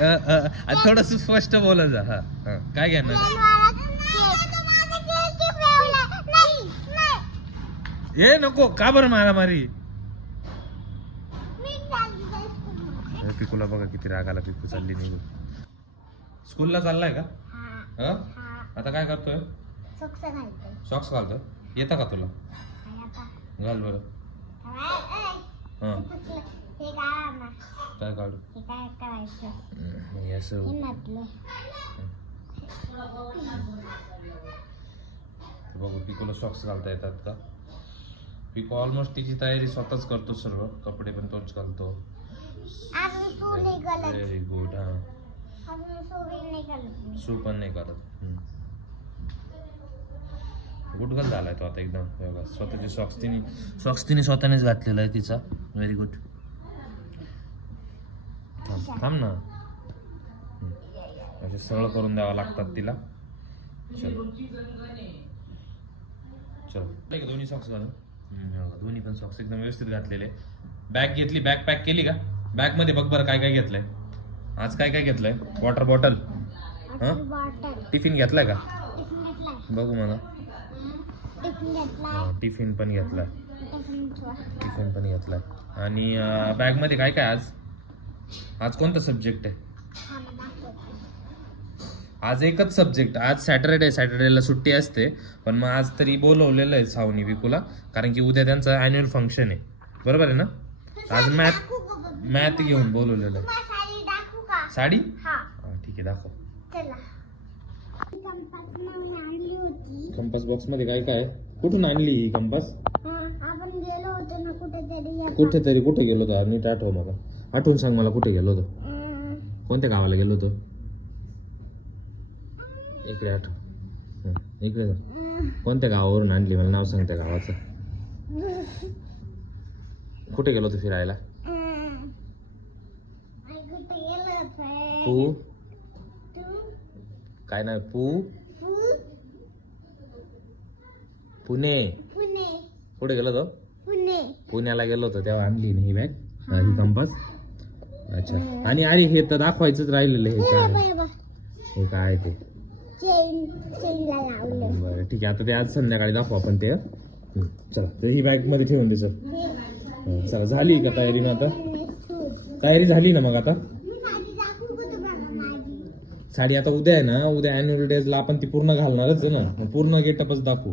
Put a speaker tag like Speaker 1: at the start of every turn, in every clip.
Speaker 1: थोडस स्पष्ट बोला जा हा हा. काय घेणार? ए नको का बरं मारामारी? पिकूला बघा किती राग आला पिकू चालली निघून. स्कूलला चाललाय का? हा. आता काय करतोय? सॉक्स घालतोय. येतं का तुला? घाल बरं. हा. काय काढू हे असं बघू पिकोला सॉक्स घालता येतात का पिको ऑलमोस्ट तिची तयारी स्वतःच करतो सर्व कपडे पण तोच घालतो व्हेरी गुड हा शू पण नाही करत गुड गर्ल झालाय तो आता एकदम. हे स्वतःचे सॉक्स तिने सॉक्स तिने स्वतःनेच घातलेला आहे तिचा. व्हेरी गुड थांब थांब ना. असे सरळ करून द्यावं लागतात तिला. चल. दोन्ही सॉक्स घालून. हे दोन्ही पण सॉक्स एकदम व्यवस्थित घातलेले. बॅग घेतली बॅग पॅक केली का? बॅगमध्ये बघ बरं काय काय घेतलंय. आज काय काय घेतलंय? वॉटर बॉटल हा? टिफिन घेतलाय का? बघू मला. टिफिन पण घेतलाय. टिफिन पण घेतलाय. आणि बॅगमध्ये काय काय आज? आज कोणता सब्जेक्ट आहे? आज एकच सब्जेक्ट आज सॅटरडे सॅटरडेला सुट्टी असते. पण मग आज तरी बोलवलेलं आहे सावनी विकूला. कारण की उद्या त्यांचं अॅन्युअल फंक्शन आहे. बरोबर आहे ना? आज मॅथ मॅथ घेऊन बोलवलेलं आहे. साडी हा, ठीक आहे दाखव. कंपास बॉक्समध्ये काय काय? कुठून आणली ही कंपास?
Speaker 2: आपण गेलो होतो ना कुठेतरी
Speaker 1: कुठेतरी कुठे गेलो होतो? नीट आठव मला आठवून सांग मला कुठे गेलो होतो? कोणत्या गावाला गेलो होतो? इकडे आठव हं, इकडे जा. कोणत्या गावावरून आणली? मला नाव सांग त्या गावाचं. कुठे गेलो होतो फिरायला? पू? काय नाव? पू? पुणे. कुठे गेलो होतो?
Speaker 2: पुणे.
Speaker 1: पुण्याला गेलो होतो तेव्हा आणली ना ही बॅग ही. कंपास अच्छा. आणि अरे हे तर दाखवायचंच राहिलेलं हे काय? हे काय ते? बरं ठीक आहे. आता ते आज संध्याकाळी दाखवू आपण ते. हं, चला. ते ही बॅगमध्ये ठेवून दे सर हं, चला. झाली का तयारी ना आता? तयारी झाली ना मग आता?
Speaker 2: साडी
Speaker 1: आता उद्या आहे ना. उद्या अॅन्युअल डेजला आपण ती पूर्ण घालणारच आहे ना. मग पूर्ण गेटअपच दाखवू.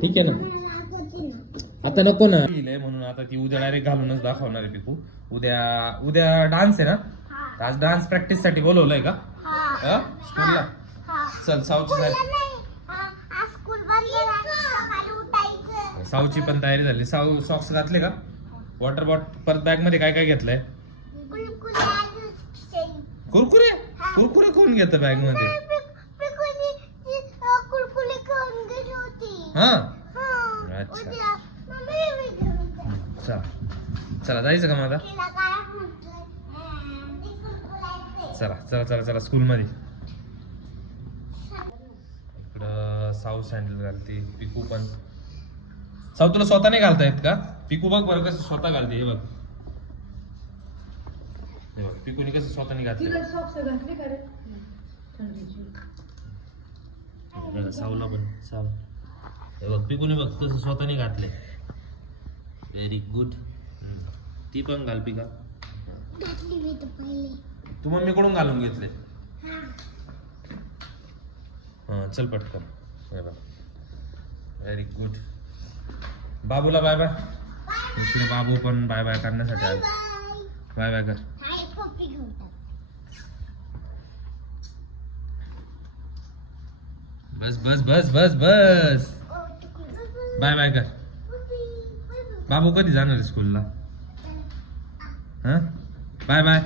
Speaker 1: ठीक आहे ना. आता नको ना. म्हणून आता ती उद्या डायरेक्ट घालूनच दाखवणार आहे पिकू. उद्या उद्या डान्स आहे ना? आज डान्स प्रॅक्टिससाठी बोलवलंय का?
Speaker 2: हा.
Speaker 1: स्कूलला?
Speaker 2: हा.
Speaker 1: चल साऊची
Speaker 2: स्कूलला
Speaker 1: झाली
Speaker 2: नाही. हा, आज स्कूल बंद आहे. सकाळी उठायचं.
Speaker 1: साऊची पण तयारी झाली. साऊ सॉक्स घातले का? वॉटर बॉट परत बॅगमध्ये काय काय घेतलंय. कुरकुरे कुरकुरे? कोण घेतं
Speaker 2: बॅगमध्ये?
Speaker 1: हा?
Speaker 2: हा,
Speaker 1: अच्छा. चला जायचं का माझा
Speaker 2: कुलकुलाचे.
Speaker 1: चला चला चला चला स्कूल मध्ये इकडं साऊ सँडल घालते पिकू पण. साऊ तुला स्वतः नाही घालता येत का? पिकू बघ बरं कसं स्वतः घालते हे बघ. हे बघ पिकूनी कसं
Speaker 3: तिला सॉक्स घातले
Speaker 1: साऊला पण साऊ. हे बघ पिकूने बघ कसं स्वतःने घातले व्हेरी गुड ती पण घाल पिका.
Speaker 2: घातली मी तर पहिले.
Speaker 1: तू मम्मीकडून घालून घेतले.
Speaker 2: हा.
Speaker 1: हां चल पटकन. बघ. व्हेरी गुड बाबूला बाय बाय इकडे बाबू पण बाय बाय करण्यासाठी आले.
Speaker 2: बाय
Speaker 1: बाय बाय कर.
Speaker 2: हाय पप्पी घेऊन टाक.
Speaker 1: बस बस बस बस बस. बाय बाय कर. बाबू कधी जाणार स्कूलला हां? Bye bye.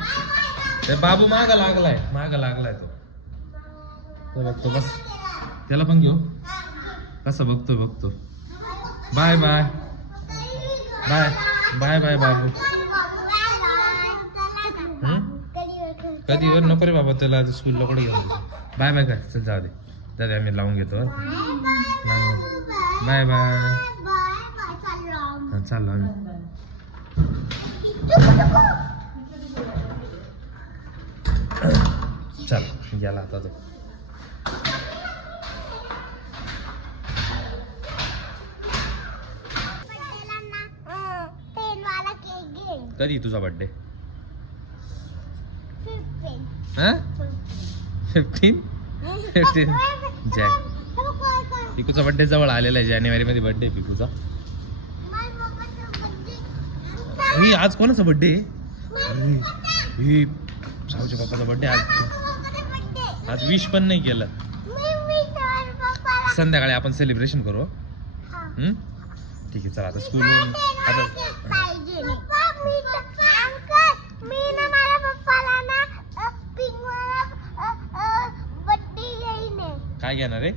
Speaker 1: ते बाबू माग लागलाय. माग लागलाय तो. तो बघतो बस. त्याला पण घेऊ. कसं बघतो बघतो. Bye bye. Bye. Bye bye बाबू? कधी वर नको रे बाबा त्याला स्कूलला कुठे घेऊन बाय बाय कर चल जाऊ दे. जाऊ दे आम्ही लावून घेतो बाय बाय हां चाललो आम्ही. चल गेला आता तो कधी तुझा बर्थडे
Speaker 2: फिफ्टीन
Speaker 1: फिफ्टीन फिफ्टीन पिकूचा बर्थडे जवळ आलेला आहे जानेवारी मध्ये बर्थडे पिकूचा. ही आज कोणाचा बर्थडे ही साऊच्या पप्पाचा बर्थडे आज. आज विश पण नाही केलं. संध्याकाळी आपण सेलिब्रेशन करू हम्म? ठीक आहे चला आता स्कूल आता काय घेणार आहे?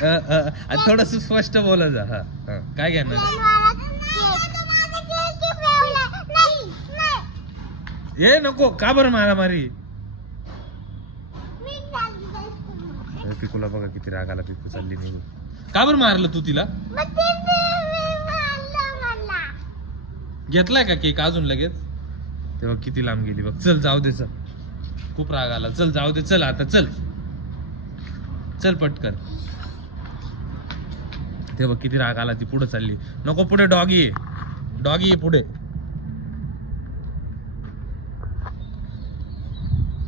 Speaker 1: अ, अ, अ, थोडस स्पष्ट बोला जा हा हा. काय घेणार आहे?
Speaker 2: टेन वाला केक नाही
Speaker 1: ए नको का बरं मारामारी पिकूला बघा किती राग आला पिकू चालली निघून का बरं मारलं तू तिला. घेतलाय का केक अजून लगेच? तेव्हा किती लांब गेली बघ. चल जाऊ दे चल. खूप राग आला. चल जाऊ दे चल आता चल. चल पटकन. तेव्हा किती राग आला ती पुढे चालली. नको पुढे डॉगी. डॉगी पुढे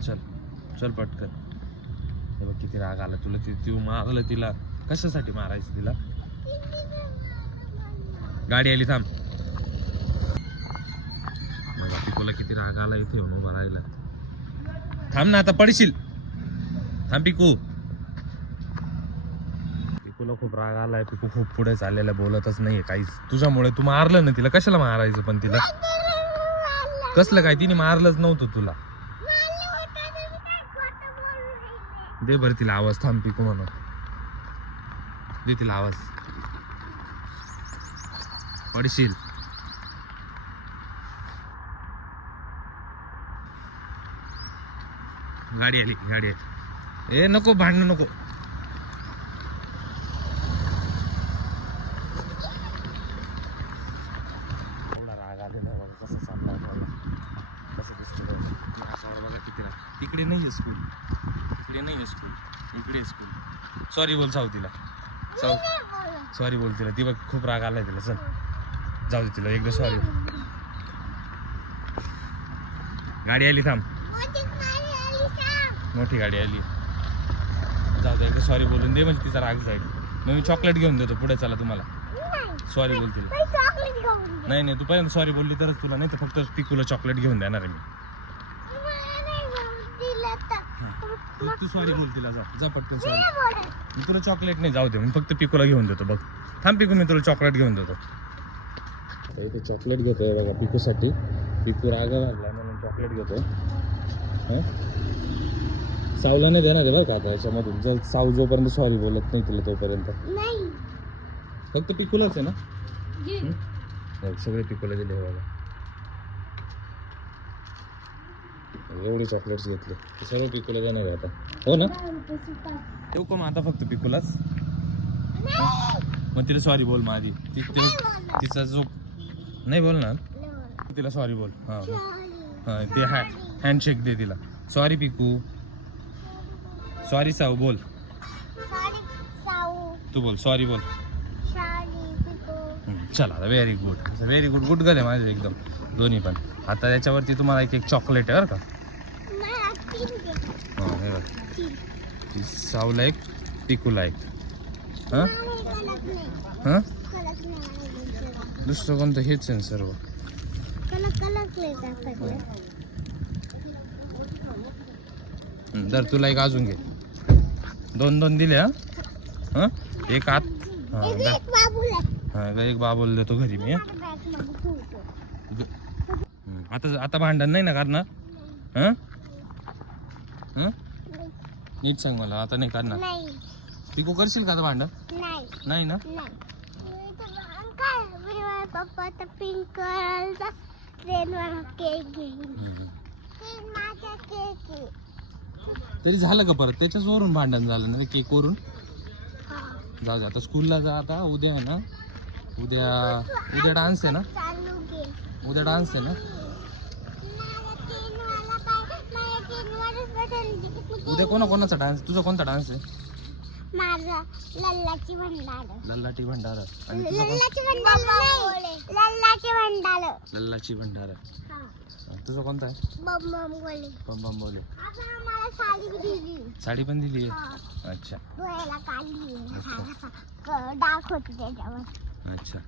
Speaker 1: चल चल पटकन. तेव्हा किती राग आला तुला ती तू मारलं तिला. कशासाठी मारायचं तिला? गाडी आली थांब. तुला किती राग आला इथे येऊन उभा राहिला. थांब ना आता पडशील. थांब पिकू. पिकूला खूप राग आलाय. पिकू खूप पुढे चाललेला बोलतच नाहीये काहीच तुझ्यामुळे तू मारलं ना तिला. कशाला मारायचं पण तिला? कसलं काय? तिने मारलंच नव्हतं तुला. दे बरं तिला आवाज थांब पिकू म्हणून. दे तिला आवाज. पडशील. गाडी आली गाडी आली. ए नको भांडणं नको. एवढा कसं कसं किती तिकडे नाही आहे स्कूल तिकडे नाही आहे स्कूल इकडे आहे स्कूल सॉरी बोल साऊ तिला. साऊ. सॉरी बोल तिला. ती बघ खूप राग आलाय तिला. चल. जाऊ दे तिला. एकदा सॉरी गाडी आली थांब.
Speaker 2: मोठी गाडी आली.
Speaker 1: जाऊ दे एकदा सॉरी बोलून दे म्हणजे तिचा राग जाईल. मग मी चॉकलेट घेऊन देतो. पुढे चला तुम्हाला. सॉरी बोल तिला. नाही नाही तू पहिल्यांदा सॉरी बोलली तरच तुला. नाही तर फक्त पिकूला चॉकलेट घेऊन देणार आहे मी
Speaker 2: मला नाही घेऊन दिलं तर.
Speaker 1: तू- सॉरी बोल. तिला जा. जा पटकन सॉरी. मी तुला चॉकलेट नाही जाऊ दे. मी फक्त पिकूला घेऊन देतो बघ. थांब पिकू मी तुला चॉकलेट घेऊन देतो. इथे चॉकलेट घेतोय बघा पिकूसाठी. पिकू रागा घालला म्हणून चॉकलेट घेतो सावला नाही देणार आहे बरं का आता याच्यामधून? जर साऊ जोपर्यंत सॉरी बोलत नाही तुला तोपर्यंत.
Speaker 2: नाही.
Speaker 1: फक्त पिकूलाच आहे ना?
Speaker 3: घे.
Speaker 1: हं? बघ, सगळे पिकूला दिले बघा. एवढे चॉकलेट्स घेतले. सर्व सगळे पिकूला आहे आता. हो ना? ठेवू का मग आता फक्त पिकूलाच? मग तिला सॉरी बोल माझी. ती तिचा जो नाही बोल ना तिला सॉरी बोल. हां. हां ते हॅ हँडशेक दे तिला. सॉरी पिकू. सॉरी साऊ बोल. तू बोल सॉरी बोल.
Speaker 2: चला
Speaker 1: आता चला very good very good good गले माझे एकदम. दोन्ही पण. आता याच्यावरती तुम्हाला एक एक चॉकलेट आहे बरं का
Speaker 2: मला तीन दे.
Speaker 1: हां हे बघ
Speaker 2: तीन.
Speaker 1: ती साऊला एक पिकूला एक. हां. हां?
Speaker 2: दुसरं.
Speaker 1: कोणतं? हेच आहे ना सर्व. धर तुला एक अजून घे. दोन दोन दिले हा? हां? एक आत. हां. हां एक बाबूला देतो घरी मी आता आता भांडण नाही ना करणार? हां? हां? नीट सांग मला आता नाही करणार
Speaker 2: नाही.
Speaker 1: पिकू करशील का आता भांडण
Speaker 2: नाही.
Speaker 1: नाही ना?
Speaker 2: नाही. तर काय मी माझ्या पप्पाचा पिंक कलरचा ट्रेनवर केक घेईन. ते माझा केक आहे.
Speaker 1: तरी झालं का परत? त्याच्याच वरून भांडण झालं ना केक वरून. जाऊ दे आता स्कूलला जा आता उद्या आहे ना? उद्या उद्या डान्स आहे ना?
Speaker 2: चालू घे.
Speaker 1: उद्या डान्स आहे ना? उद्या कोणा कोणाचा डान्स तुझा कोणता डान्स आहे?
Speaker 2: माझा लल्लाची भंडार.
Speaker 1: लल्लाटी भंडारा. आणि तुझा कोण?
Speaker 2: लल्लाची भंडार नाही लल्लाची भंडार.
Speaker 1: लल्लाची भंडारा. आणि तुझा कोणता आहे?
Speaker 2: बम बम गोले.
Speaker 1: बम बम बोले
Speaker 2: आता आम्हाला साडी दिली.
Speaker 1: साडी पण दिली आहे? अच्छा.
Speaker 2: डोळ्याला काढली डाक होती त्याच्यावर.
Speaker 1: अच्छा.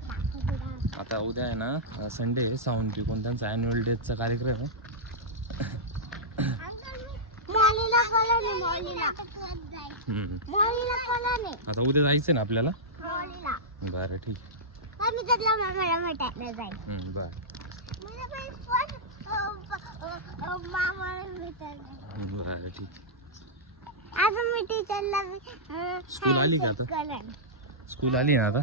Speaker 1: आता उद्या आहे ना संडे साऊंड कोण त्यांचा अॅन्युअल डेचा कार्यक्रम आहे? आता उद्या जायचं ना आपल्याला? बरं ठीक बरं. बरं ठीक
Speaker 2: अजून मी टीचरला
Speaker 1: स्कूल आली का आता? स्कूल आली ना आता?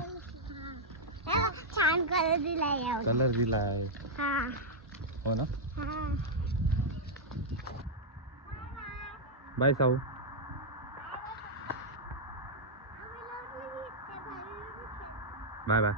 Speaker 2: छान कलर दिलाय.
Speaker 1: कलर दिला आहे
Speaker 2: हा.
Speaker 1: हो ना?
Speaker 2: हा
Speaker 1: बाय साऊ बाय बाय